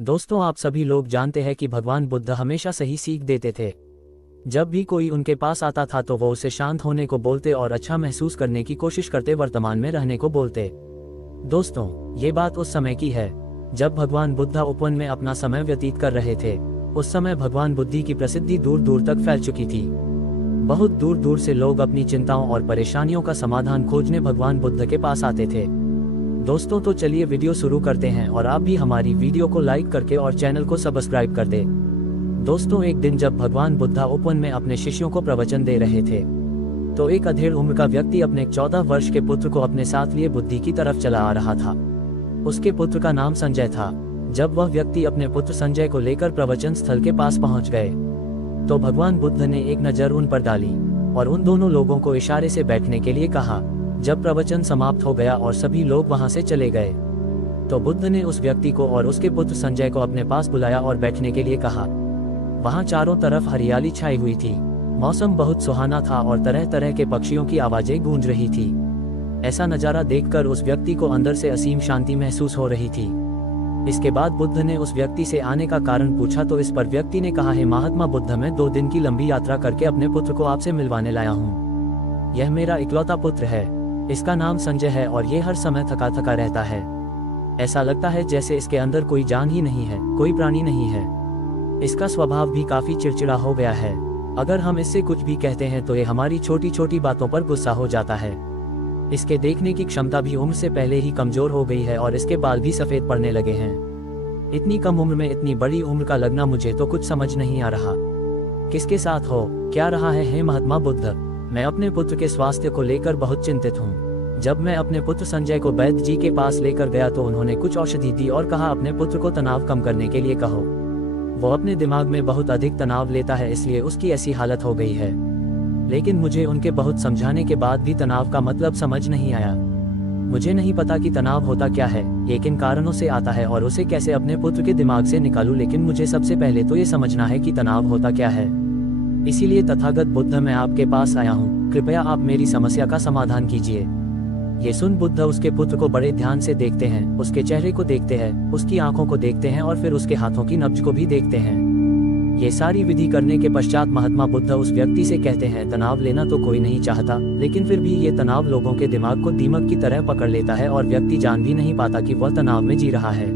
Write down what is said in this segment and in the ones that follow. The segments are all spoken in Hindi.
दोस्तों, आप सभी लोग जानते हैं कि भगवान बुद्ध हमेशा सही सीख देते थे। जब भी कोई उनके पास आता था तो वो उसे शांत होने को बोलते और अच्छा महसूस करने की कोशिश करते, वर्तमान में रहने को बोलते। दोस्तों, ये बात उस समय की है जब भगवान बुद्ध उपवन में अपना समय व्यतीत कर रहे थे। उस समय भगवान बुद्ध की प्रसिद्धि दूर दूर तक फैल चुकी थी। बहुत दूर दूर से लोग अपनी चिंताओं और परेशानियों का समाधान खोजने भगवान बुद्ध के पास आते थे। दोस्तों, तो चलिए वीडियो शुरू करते हैं और आप भी हमारी वीडियो को लाइक करके और चैनल को सब्सक्राइब कर दे। दोस्तों, एक दिन जब भगवान बुद्ध उपवन में अपने शिष्यों को प्रवचन दे रहे थे तो एक अधेड़ उम्र का व्यक्ति अपने 14 वर्ष के पुत्र को अपने साथ लिए बुद्धि की तरफ चला आ रहा था। उसके पुत्र का नाम संजय था। जब वह व्यक्ति अपने पुत्र संजय को लेकर प्रवचन स्थल के पास पहुंच गए तो भगवान बुद्ध ने एक नजर उन पर डाली और उन दोनों लोगों को इशारे से बैठने के लिए कहा। जब प्रवचन समाप्त हो गया और सभी लोग वहां से चले गए तो बुद्ध ने उस व्यक्ति को और उसके पुत्र संजय को अपने पास बुलाया और बैठने के लिए कहा। वहां चारों तरफ हरियाली छाई हुई थी। मौसम बहुत सुहाना था और तरह तरह के पक्षियों की आवाजें गूंज रही थी। ऐसा नजारा देखकर उस व्यक्ति को अंदर से असीम शांति महसूस हो रही थी। इसके बाद बुद्ध ने उस व्यक्ति से आने का कारण पूछा तो इस पर व्यक्ति ने कहा, हे महात्मा बुद्ध, मैं 2 दिन की लंबी यात्रा करके अपने पुत्र को आपसे मिलवाने लाया हूँ। यह मेरा इकलौता पुत्र है। इसका नाम संजय है और ये हर समय थका थका रहता है। ऐसा लगता है जैसे इसके अंदर कोई जान ही नहीं है, कोई प्राणी नहीं है। इसका स्वभाव भी काफी चिड़चिड़ा हो गया है। अगर हम इससे कुछ भी कहते हैं तो ये हमारी छोटी छोटी बातों पर गुस्सा हो जाता है। इसके देखने की क्षमता भी उम्र से पहले ही कमजोर हो गई है और इसके बाल भी सफेद पड़ने लगे हैं। इतनी कम उम्र में इतनी बड़ी उम्र का लगना मुझे तो कुछ समझ नहीं आ रहा। किसके साथ हो, क्या रहा है? हे महात्मा बुद्ध, मैं अपने पुत्र के स्वास्थ्य को लेकर बहुत चिंतित हूँ। जब मैं अपने पुत्र संजय को वैद्य जी के पास लेकर गया तो उन्होंने कुछ औषधि दी और कहा, अपने पुत्र को तनाव कम करने के लिए कहो। वो अपने दिमाग में बहुत अधिक तनाव लेता है, इसलिए उसकी ऐसी हालत हो गई है। लेकिन मुझे उनके बहुत समझाने के बाद भी तनाव का मतलब समझ नहीं आया। मुझे नहीं पता कि तनाव होता क्या है, ये किन कारणों से आता है और उसे कैसे अपने पुत्र के दिमाग से निकालूं। लेकिन मुझे सबसे पहले तो ये समझना है कि तनाव होता क्या है। इसीलिए तथागत बुद्ध, मैं आपके पास आया हूँ। कृपया आप मेरी समस्या का समाधान कीजिए। ये सुन बुद्ध उसके पुत्र को बड़े ध्यान से देखते हैं, उसके चेहरे को देखते हैं, उसकी आंखों को देखते हैं और फिर उसके हाथों की नब्ज को भी देखते हैं। ये सारी विधि करने के पश्चात महात्मा बुद्ध उस व्यक्ति से कहते हैं, तनाव लेना तो कोई नहीं चाहता, लेकिन फिर भी ये तनाव लोगों के दिमाग को दीमक की तरह पकड़ लेता है और व्यक्ति जान भी नहीं पाता कि वह तनाव में जी रहा है।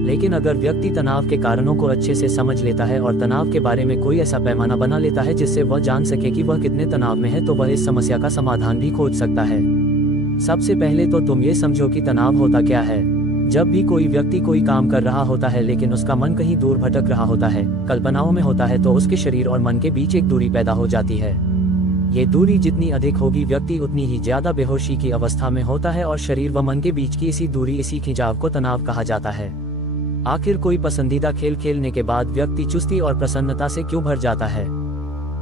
लेकिन अगर व्यक्ति तनाव के कारणों को अच्छे से समझ लेता है और तनाव के बारे में कोई ऐसा पैमाना बना लेता है जिससे वह जान सके कि वह कितने तनाव में है, तो वह इस समस्या का समाधान भी खोज सकता है। सबसे पहले तो तुम ये समझो कि तनाव होता क्या है। जब भी कोई व्यक्ति कोई काम कर रहा होता है लेकिन उसका मन कहीं दूर भटक रहा होता है, कल्पनाओं में होता है, तो उसके शरीर और मन के बीच एक दूरी पैदा हो जाती है। ये दूरी जितनी अधिक होगी, व्यक्ति उतनी ही ज्यादा बेहोशी की अवस्था में होता है और शरीर व मन के बीच की इसी दूरी, इसी खिंचाव को तनाव कहा जाता है। आखिर कोई पसंदीदा खेल खेलने के बाद व्यक्ति चुस्ती और प्रसन्नता से क्यों भर जाता है,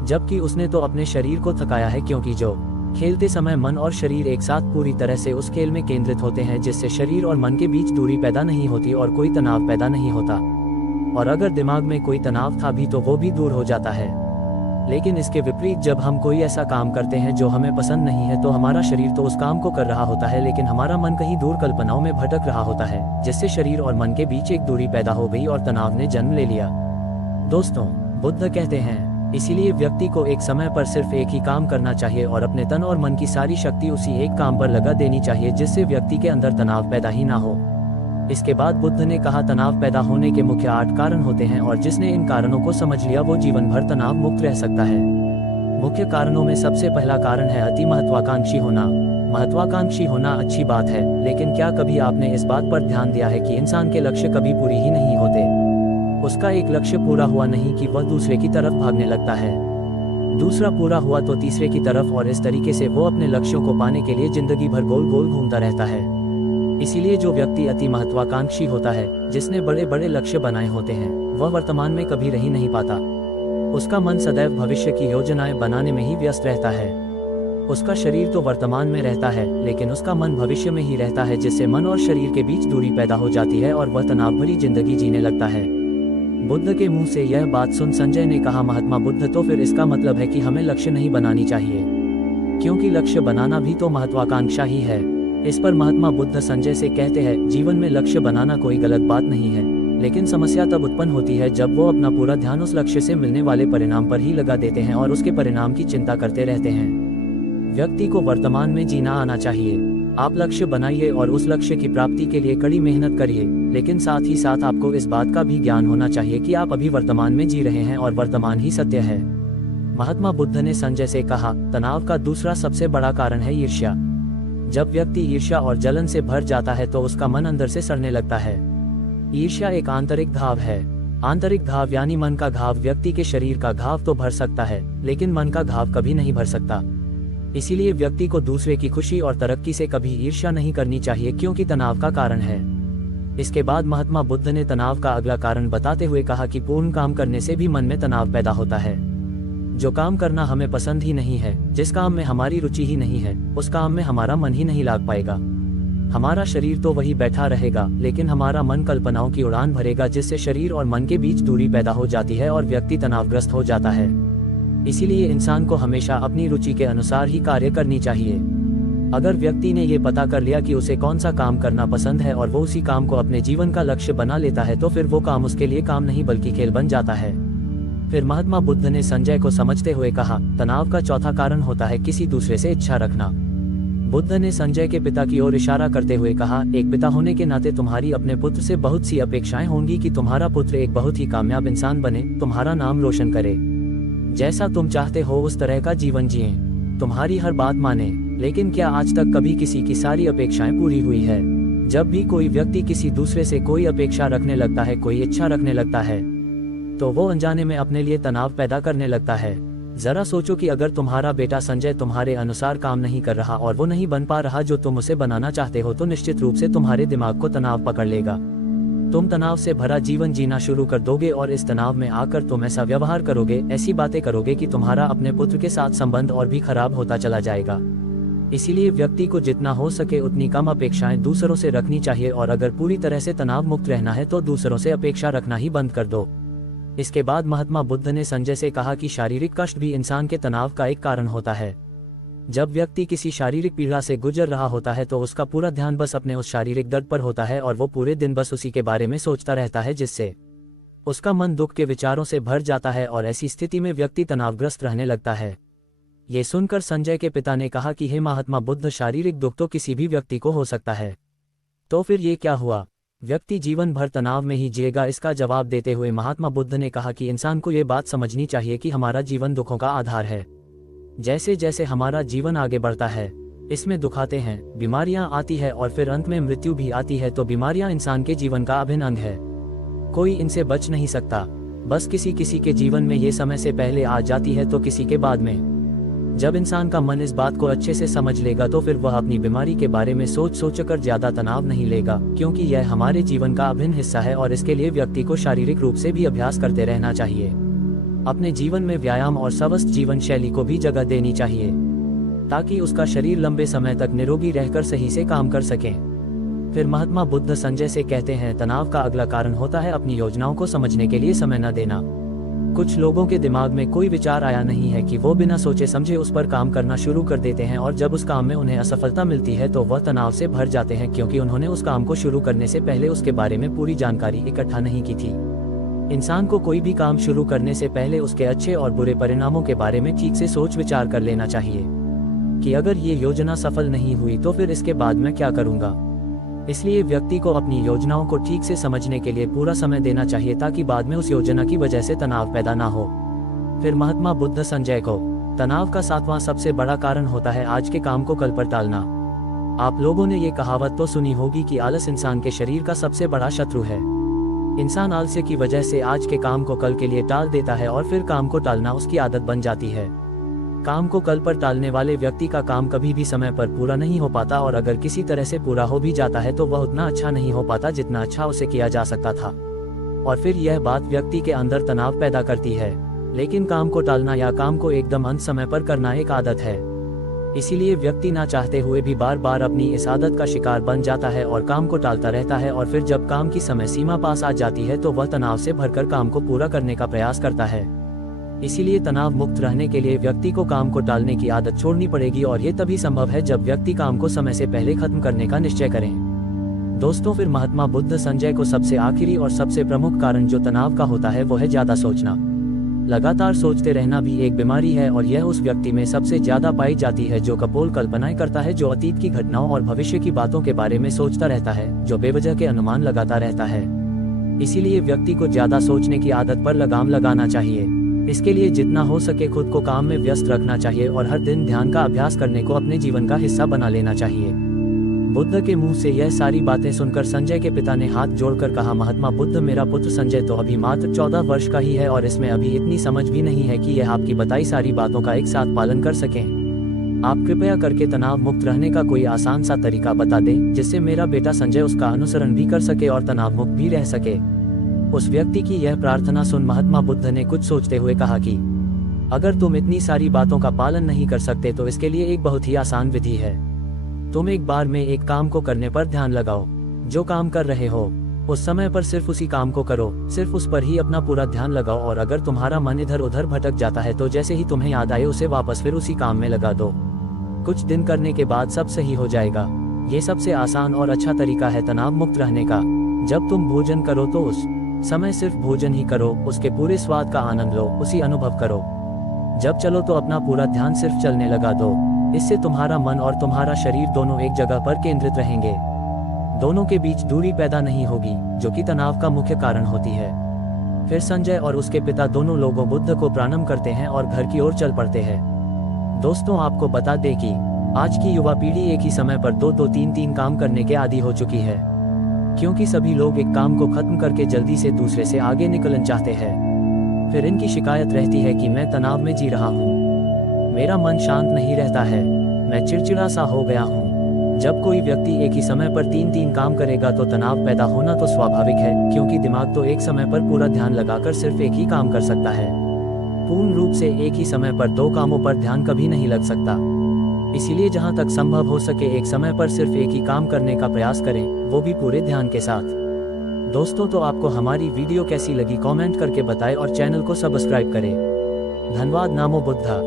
जबकि उसने तो अपने शरीर को थकाया है। क्योंकि जो खेलते समय मन और शरीर एक साथ पूरी तरह से उस खेल में केंद्रित होते हैं, जिससे शरीर और मन के बीच दूरी पैदा नहीं होती और कोई तनाव पैदा नहीं होता। और अगर दिमाग में कोई तनाव था भी तो वो भी दूर हो जाता है। लेकिन इसके विपरीत, जब हम कोई ऐसा काम करते हैं जो हमें पसंद नहीं है तो हमारा शरीर तो उस काम को कर रहा होता है, लेकिन हमारा मन कहीं दूर कल्पनाओं में भटक रहा होता है, जिससे शरीर और मन के बीच एक दूरी पैदा हो गई और तनाव ने जन्म ले लिया। दोस्तों, बुद्ध कहते हैं, इसीलिए व्यक्ति को एक समय पर सिर्फ एक ही काम करना चाहिए और अपने तन और मन की सारी शक्ति उसी एक काम पर लगा देनी चाहिए, जिससे व्यक्ति के अंदर तनाव पैदा ही ना हो। इसके बाद बुद्ध ने कहा, तनाव पैदा होने के मुख्य 8 कारण होते हैं और जिसने इन कारणों को समझ लिया वो जीवन भर तनाव मुक्त रह सकता है। मुख्य कारणों में सबसे पहला कारण है अति महत्वाकांक्षी होना। महत्वाकांक्षी होना अच्छी बात है, लेकिन क्या कभी आपने इस बात पर ध्यान दिया है कि इंसान के लक्ष्य कभी पूरी ही नहीं होते। उसका एक लक्ष्य पूरा हुआ नहीं कि वह दूसरे की तरफ भागने लगता है, दूसरा पूरा हुआ तो तीसरे की तरफ, और इस तरीके से वो अपने लक्ष्यों को पाने के लिए जिंदगी भर गोल गोल घूमता रहता है। इसीलिए जो व्यक्ति अति महत्वाकांक्षी होता है, जिसने बड़े बड़े लक्ष्य बनाए होते हैं, वह वर्तमान में कभी रह ही नहीं पाता। उसका मन सदैव भविष्य की योजनाएं बनाने में ही व्यस्त रहता है। उसका शरीर तो वर्तमान में रहता है, लेकिन उसका मन भविष्य में ही रहता है, जिससे मन और शरीर के बीच दूरी पैदा हो जाती है और वह तनाव भरी जिंदगी जीने लगता है। बुद्ध के मुंह से यह बात सुन संजय ने कहा, महात्मा बुद्ध, तो फिर इसका मतलब है कि हमें लक्ष्य नहीं बनानी चाहिए, क्योंकि लक्ष्य बनाना भी तो महत्वाकांक्षा ही है। इस पर महात्मा बुद्ध संजय से कहते हैं, जीवन में लक्ष्य बनाना कोई गलत बात नहीं है, लेकिन समस्या तब उत्पन्न होती है जब वो अपना पूरा ध्यान उस लक्ष्य से मिलने वाले परिणाम पर ही लगा देते हैं और उसके परिणाम की चिंता करते रहते हैं। व्यक्ति को वर्तमान में जीना आना चाहिए। आप लक्ष्य बनाइए और उस लक्ष्य की प्राप्ति के लिए कड़ी मेहनत करिए, लेकिन साथ ही साथ आपको इस बात का भी ज्ञान होना चाहिए कि आप अभी वर्तमान में जी रहे हैं और वर्तमान ही सत्य है। महात्मा बुद्ध ने संजय से कहा, तनाव का दूसरा सबसे बड़ा कारण है ईर्ष्या। जब व्यक्ति ईर्ष्या और जलन से भर जाता है तो उसका मन अंदर से सड़ने लगता है। ईर्ष्या एक आंतरिक घाव है। आंतरिक घाव यानी मन का घाव। व्यक्ति के शरीर का घाव तो भर सकता है, लेकिन मन का घाव कभी नहीं भर सकता। इसीलिए व्यक्ति को दूसरे की खुशी और तरक्की से कभी ईर्ष्या नहीं करनी चाहिए, क्योंकि तनाव का कारण है। इसके बाद महात्मा बुद्ध ने तनाव का अगला कारण बताते हुए कहा कि पूर्ण काम करने से भी मन में तनाव पैदा होता है। जो काम करना हमें पसंद ही नहीं है, जिस काम में हमारी रुचि ही नहीं है, उस काम में हमारा मन ही नहीं लग पाएगा। हमारा शरीर तो वही बैठा रहेगा, लेकिन हमारा मन कल्पनाओं की उड़ान भरेगा, जिससे शरीर और मन के बीच दूरी पैदा हो जाती है और व्यक्ति तनावग्रस्त हो जाता है। इसीलिए इंसान को हमेशा अपनी रुचि के अनुसार ही कार्य करनी चाहिए। अगर व्यक्ति ने ये पता कर लिया कि उसे कौन सा काम करना पसंद है और वो उसी काम को अपने जीवन का लक्ष्य बना लेता है, तो फिर वो काम उसके लिए काम नहीं बल्कि खेल बन जाता है। फिर महात्मा बुद्ध ने संजय को समझते हुए कहा, तनाव का चौथा कारण होता है किसी दूसरे से इच्छा रखना। बुद्ध ने संजय के पिता की ओर इशारा करते हुए कहा, एक पिता होने के नाते तुम्हारी अपने पुत्र से बहुत सी अपेक्षाएं होंगी कि तुम्हारा पुत्र एक बहुत ही कामयाब इंसान बने, तुम्हारा नाम रोशन करे, जैसा तुम चाहते हो उस तरह का जीवन जिए, तुम्हारी हर बात माने। लेकिन क्या आज तक कभी किसी की सारी अपेक्षाएं पूरी हुई है? जब भी कोई व्यक्ति किसी दूसरे से कोई अपेक्षा रखने लगता है, कोई इच्छा रखने लगता है, तो वो अनजाने में अपने लिए तनाव पैदा करने लगता है। जरा सोचो कि अगर तुम्हारा बेटा संजय तुम्हारे अनुसार काम नहीं कर रहा और वो नहीं बन पा रहा जो तुम उसे बनाना चाहते हो, तो निश्चित रूप से तुम्हारे दिमाग को तनाव पकड़ लेगा। तुम तनाव से भरा जीवन जीना शुरू कर दोगे और इस तनाव में आकर तुम ऐसा व्यवहार करोगे, ऐसी बातें करोगे कि तुम्हारा अपने पुत्र के साथ संबंध और भी खराब होता चला जाएगा। इसीलिए व्यक्ति को जितना हो सके उतनी कम अपेक्षाएं दूसरों से रखनी चाहिए, और अगर पूरी तरह से तनाव मुक्त रहना है तो दूसरों से अपेक्षा रखना ही बंद कर दो। इसके बाद महात्मा बुद्ध ने संजय से कहा कि शारीरिक कष्ट भी इंसान के तनाव का एक कारण होता है। जब व्यक्ति किसी शारीरिक पीड़ा से गुजर रहा होता है तो उसका पूरा ध्यान बस अपने उस शारीरिक दर्द पर होता है और वो पूरे दिन बस उसी के बारे में सोचता रहता है, जिससे उसका मन दुख के विचारों से भर जाता है और ऐसी स्थिति में व्यक्ति तनावग्रस्त रहने लगता है। ये सुनकर संजय के पिता ने कहा कि हे महात्मा बुद्ध, शारीरिक दुख तो किसी भी व्यक्ति को हो सकता है, तो फिर ये क्या हुआ? व्यक्ति जीवन भर तनाव में ही जिएगा? इसका जवाब देते हुए महात्मा बुद्ध ने कहा कि इंसान को ये बात समझनी चाहिए कि हमारा जीवन दुखों का आधार है। जैसे जैसे हमारा जीवन आगे बढ़ता है, इसमें दुख आते हैं, बीमारियां आती है और फिर अंत में मृत्यु भी आती है। तो बीमारियां इंसान के जीवन का अभिन्न अंग है, कोई इनसे बच नहीं सकता। बस किसी किसी के जीवन में ये समय से पहले आ जाती है तो किसी के बाद में। जब इंसान का मन इस बात को अच्छे से समझ लेगा तो फिर वह अपनी बीमारी के बारे में सोच कर ज्यादा तनाव नहीं लेगा, क्योंकि यह हमारे जीवन का अभिन्न हिस्सा है और इसके लिए व्यक्ति को शारीरिक रूप से भी अभ्यास करते रहना चाहिए। अपने जीवन में व्यायाम और स्वस्थ जीवन शैली को भी जगह देनी चाहिए, ताकि उसका शरीर लंबे समय तक निरोगी रहकर सही से काम कर सके। फिर महात्मा बुद्ध संजय से कहते हैं, तनाव का अगला कारण होता है अपनी योजनाओं को समझने के लिए समय न देना। कुछ लोगों के दिमाग में कोई विचार आया नहीं है कि वो बिना सोचे समझे उस पर काम करना शुरू कर देते हैं, और जब उस काम में उन्हें असफलता मिलती है तो वह तनाव से भर जाते हैं, क्योंकि उन्होंने उस काम को शुरू करने से पहले उसके बारे में पूरी जानकारी इकट्ठा नहीं की थी। इंसान को कोई भी काम शुरू करने से पहले उसके अच्छे और बुरे परिणामों के बारे में ठीक से सोच विचार कर लेना चाहिए कि अगर ये योजना सफल नहीं हुई तो फिर इसके बाद मैं क्या करूंगा। इसलिए व्यक्ति को अपनी योजनाओं को ठीक से समझने के लिए पूरा समय देना चाहिए, ताकि बाद में उस योजना की वजह से तनाव पैदा ना हो। फिर महात्मा बुद्ध संजय को तनाव का 7वां सबसे बड़ा कारण होता है आज के काम को कल पर टालना। आप लोगों ने ये कहावत तो सुनी होगी कि आलस इंसान के शरीर का सबसे बड़ा शत्रु है। इंसान आलस्य की वजह से आज के काम को कल के लिए टाल देता है और फिर काम को टालना उसकी आदत बन जाती है। काम को कल पर टालने वाले व्यक्ति का काम कभी भी समय पर पूरा नहीं हो पाता, और अगर किसी तरह से पूरा हो भी जाता है तो वह उतना अच्छा नहीं हो पाता जितना अच्छा उसे किया जा सकता था, और फिर यह बात व्यक्ति के अंदर तनाव पैदा करती है। लेकिन काम को टालना या काम को एकदम अंत समय पर करना एक आदत है, इसीलिए व्यक्ति ना चाहते हुए भी बार बार अपनी इस आदत का शिकार बन जाता है और काम को टालता रहता है, और फिर जब काम की समय सीमा पास आ जाती है तो वह तनाव से भरकर काम को पूरा करने का प्रयास करता है। इसीलिए तनाव मुक्त रहने के लिए व्यक्ति को काम को टालने की आदत छोड़नी पड़ेगी, और ये तभी संभव है जब व्यक्ति काम को समय से पहले खत्म करने का निश्चय करें। दोस्तों फिर महात्मा बुद्ध संजय को सबसे आखिरी और सबसे प्रमुख कारण जो तनाव का होता है वो है ज्यादा सोचना। लगातार सोचते रहना भी एक बीमारी है और यह उस व्यक्ति में सबसे ज्यादा पाई जाती है जो कपोल कल्पनाएं करता है, जो अतीत की घटनाओं और भविष्य की बातों के बारे में सोचता रहता है, जो बेवजह के अनुमान लगाता रहता है। इसीलिए व्यक्ति को ज्यादा सोचने की आदत पर लगाम लगाना चाहिए। इसके लिए जितना हो सके खुद को काम में व्यस्त रखना चाहिए और हर दिन ध्यान का अभ्यास करने को अपने जीवन का हिस्सा बना लेना चाहिए। बुद्ध के मुंह से यह सारी बातें सुनकर संजय के पिता ने हाथ जोड़कर कहा, महात्मा बुद्ध, मेरा पुत्र संजय तो अभी मात्र 14 वर्ष का ही है और इसमें अभी इतनी समझ भी नहीं है कि यह आपकी बताई सारी बातों का एक साथ पालन कर सकें। आप कृपया करके तनाव मुक्त रहने का कोई आसान सा तरीका बता दें जिससे मेरा बेटा संजय उसका अनुसरण भी कर सके और तनाव मुक्त भी रह सके। उस व्यक्ति की यह प्रार्थना सुन महात्मा बुद्ध ने कुछ सोचते हुए कहा कि अगर तुम इतनी सारी बातों का पालन नहीं कर सकते तो इसके लिए एक बहुत ही आसान विधि है। तुम एक बार में एक काम को करने पर ध्यान लगाओ। जो काम कर रहे हो उस समय पर सिर्फ उसी काम को करो, सिर्फ उस पर ही अपना पूरा ध्यान लगाओ और अगर तुम्हारा मन इधर उधर भटक जाता है तो जैसे ही तुम्हें याद आए उसे वापस फिर उसी काम में लगा दो। कुछ दिन करने के बाद सब सही हो जाएगा। ये सबसे आसान और अच्छा तरीका है तनाव मुक्त रहने का। जब तुम भोजन करो तो उस समय सिर्फ भोजन ही करो, उसके पूरे स्वाद का आनंद लो, उसी अनुभव करो। जब चलो तो अपना पूरा ध्यान सिर्फ चलने लगा दो। इससे तुम्हारा मन और तुम्हारा शरीर दोनों एक जगह पर केंद्रित रहेंगे। दोनों के बीच दूरी पैदा नहीं होगी जो कि तनाव का मुख्य कारण होती है। फिर संजय और उसके पिता दोनों लोगों बुद्ध को प्रणाम करते हैं और घर की ओर चल पड़ते हैं। दोस्तों आपको बता दें कि आज की युवा पीढ़ी एक ही समय पर 2-2, 3-3 काम करने के आदी हो चुकी है, क्योंकि सभी लोग एक काम को खत्म करके जल्दी से दूसरे से आगे निकलना चाहते हैं। फिर इनकी शिकायत रहती है कि मैं तनाव में जी रहा हूँ, मेरा मन शांत नहीं रहता है, मैं चिड़चिड़ा सा हो गया हूँ। जब कोई व्यक्ति एक ही समय पर 3-3 काम करेगा तो तनाव पैदा होना तो स्वाभाविक है, क्योंकि दिमाग तो एक समय पर पूरा ध्यान लगाकर सिर्फ एक ही काम कर सकता है। पूर्ण रूप से एक ही समय पर 2 कामों पर ध्यान कभी नहीं लग सकता। इसीलिए जहां तक संभव हो सके एक समय पर सिर्फ एक ही काम करने का प्रयास करें, वो भी पूरे ध्यान के साथ। दोस्तों तो आपको हमारी वीडियो कैसी लगी कमेंट करके बताएं और चैनल को सब्सक्राइब करें। धन्यवाद। नमो बुद्धा।